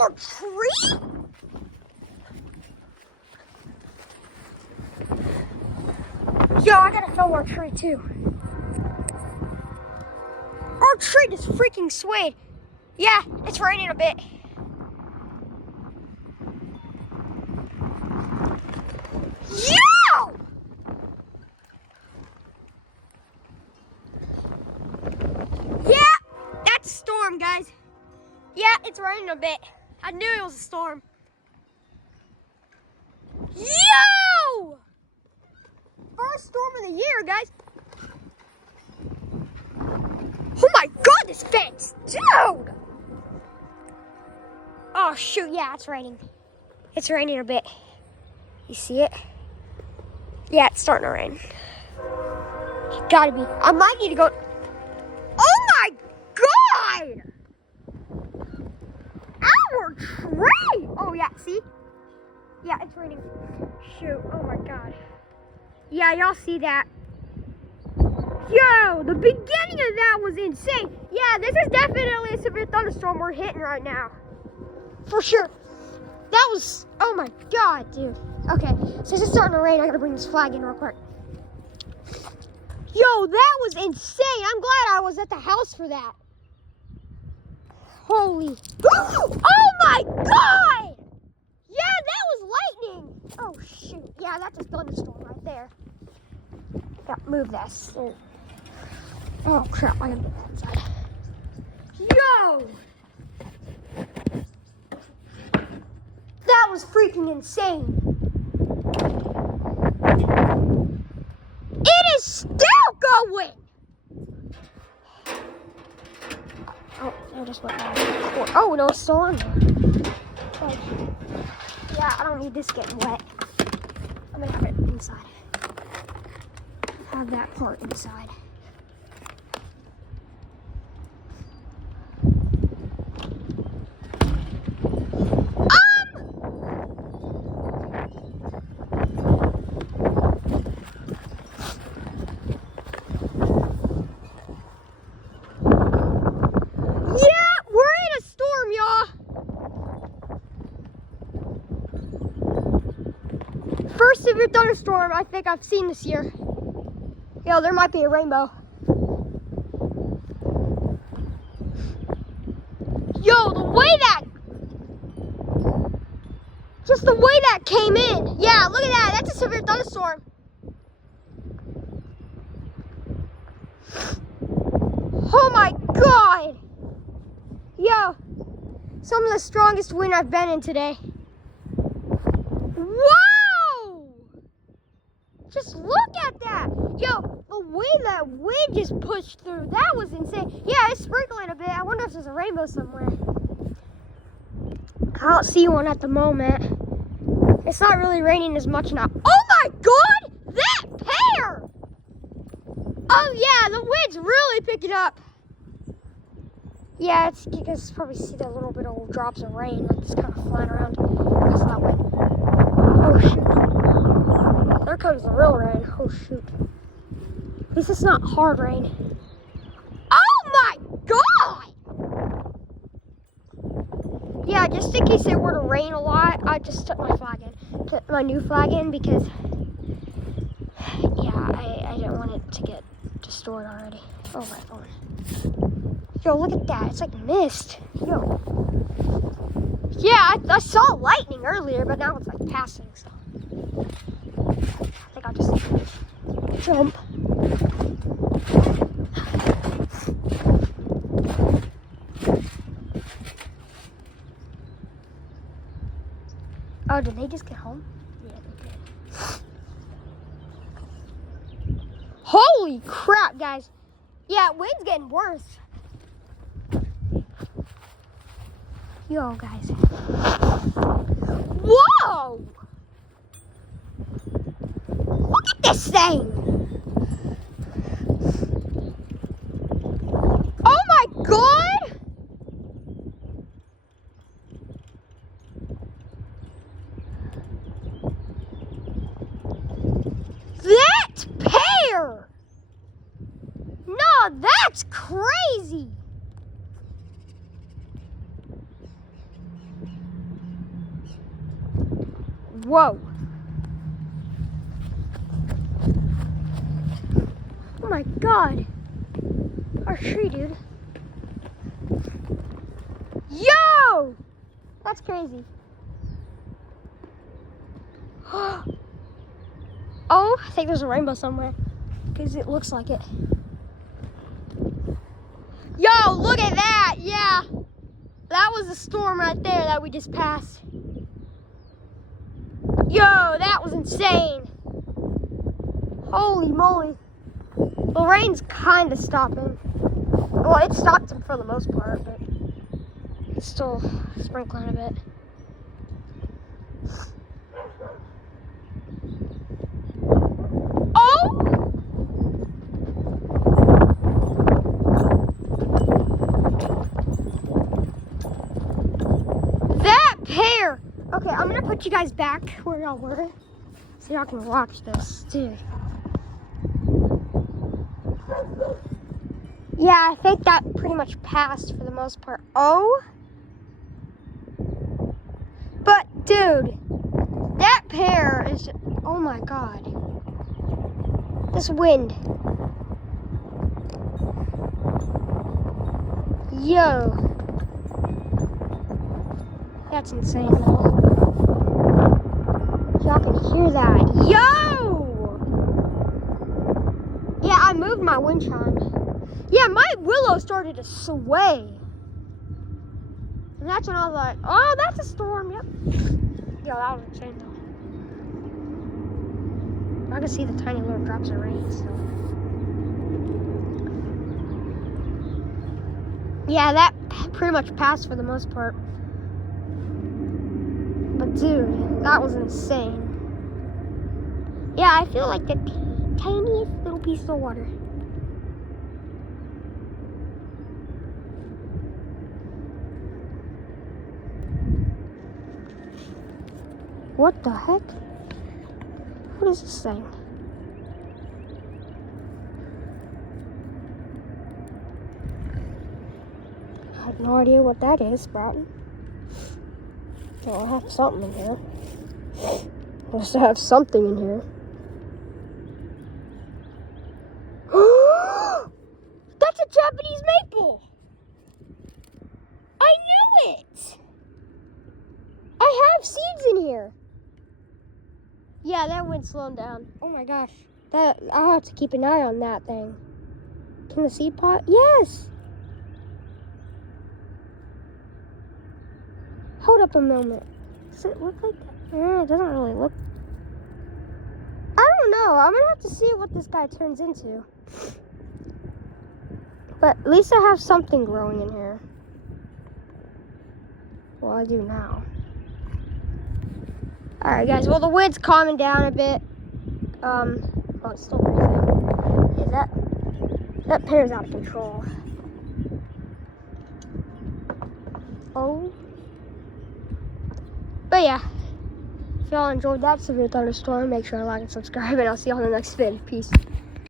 Our tree? Yo, I gotta film our tree too. Our tree just freaking swayed. Yeah, it's raining a bit. Yo! Yeah, that's a storm, guys. Yeah, it's raining a bit. I knew it was a storm. Yo! First storm of the year, guys. Oh my God, this fence, dude! Oh shoot, yeah, it's raining. It's raining a bit. You see it? Yeah, it's starting to rain. It's gotta be. I might need to go. Oh my God! Our tree! Oh yeah, see? Yeah, it's raining. Shoot, oh my God. Yeah, y'all see that? Yo, the beginning of that was insane. Yeah, this is definitely a severe thunderstorm we're hitting right now. For sure. That was, oh my God, dude. Okay, since it's starting to rain, I gotta bring this flag in real quick. Yo, that was insane. I'm glad I was at the house for that. Holy. Oh my God! Yeah, that was lightning. Oh shoot. Yeah, that's a thunderstorm right there. Gotta move this. Oh crap, I gotta get inside. Yo! That was freaking insane. It is still going! Oh, I just went down. Oh, no, it's still on there. Oh. Yeah, I don't need this getting wet. I'm gonna have it inside. Have that part inside. First severe thunderstorm I think I've seen this year. Yo, there might be a rainbow. Yo, the way that, just the way that came in. Yeah, look at that. That's a severe thunderstorm. Oh my God. Yo, some of the strongest wind I've been in today. Whoa! Just look at that. Yo, the way that wind just pushed through, that was insane. Yeah, it's sprinkling a bit. I wonder if there's a rainbow somewhere. I don't see one at the moment. It's not really raining as much now. Oh my God! That pear! Oh yeah, the wind's really picking up. Yeah, you guys probably see the little bit of drops of rain, like just kind of flying around. That's not wind. Oh shoot. There comes the real rain. Oh shoot. At least it's not hard rain. Oh my God! Yeah, just in case it were to rain a lot, I just took my flag in. Put my new flag in because, yeah, I didn't want it to get destroyed already. Oh my God. Yo, look at that. It's like mist. Yo. Yeah, I saw lightning earlier, but now it's like passing, so. I think I'll just jump. Oh, did they just get home? Yeah, they did. Holy crap, guys. Yeah, wind's getting worse. Yo, guys. Whoa! Look at this thing! Oh my God! That pear! No, that's crazy! Whoa. Oh my God. Our tree, dude. Yo! That's crazy. Oh, I think there's a rainbow somewhere. Because it looks like it. Yo, look at that. Yeah. That was the storm right there that we just passed. Yo, that was insane. Holy moly. The rain's kind of stopping. Well, it stopped for the most part, but it's still sprinkling a bit. Oh! That pear! Okay, I'm gonna put you guys back where y'all were so y'all can watch this, too. Yeah, I think that pretty much passed for the most part. Oh! But, dude, that pear is, oh my God. This wind. Yo. That's insane, though. Y'all can hear that. Yo! Yeah, I moved my wind chime. Yeah, my willow started to sway. And that's when I was like, oh, that's a storm, yep. Yo, that was insane, though. I can see the tiny little drops of rain, so. Yeah, that pretty much passed for the most part. But dude, that was insane. Yeah, I feel like the tiniest little piece of water. What the heck? What is this thing? I have no idea what that is, Broughton. Oh, I have something in here. Must have something in here. That's a Japanese maple! I knew it! I have seeds in here. Yeah, that wind's slowing down. Oh my gosh. I'll have to keep an eye on that thing. Can the seed pot? Yes! Hold up a moment. Does it look like that? It doesn't really look. I don't know. I'm gonna have to see what this guy turns into. But at least I have something growing in here. Well, I do now. Alright, guys. Well, the wind's calming down a bit. Oh, it's still crazy. Yeah, that pear's out of control. Oh. But yeah, if y'all enjoyed that severe thunderstorm, make sure to like and subscribe, and I'll see you on the next vid. Peace.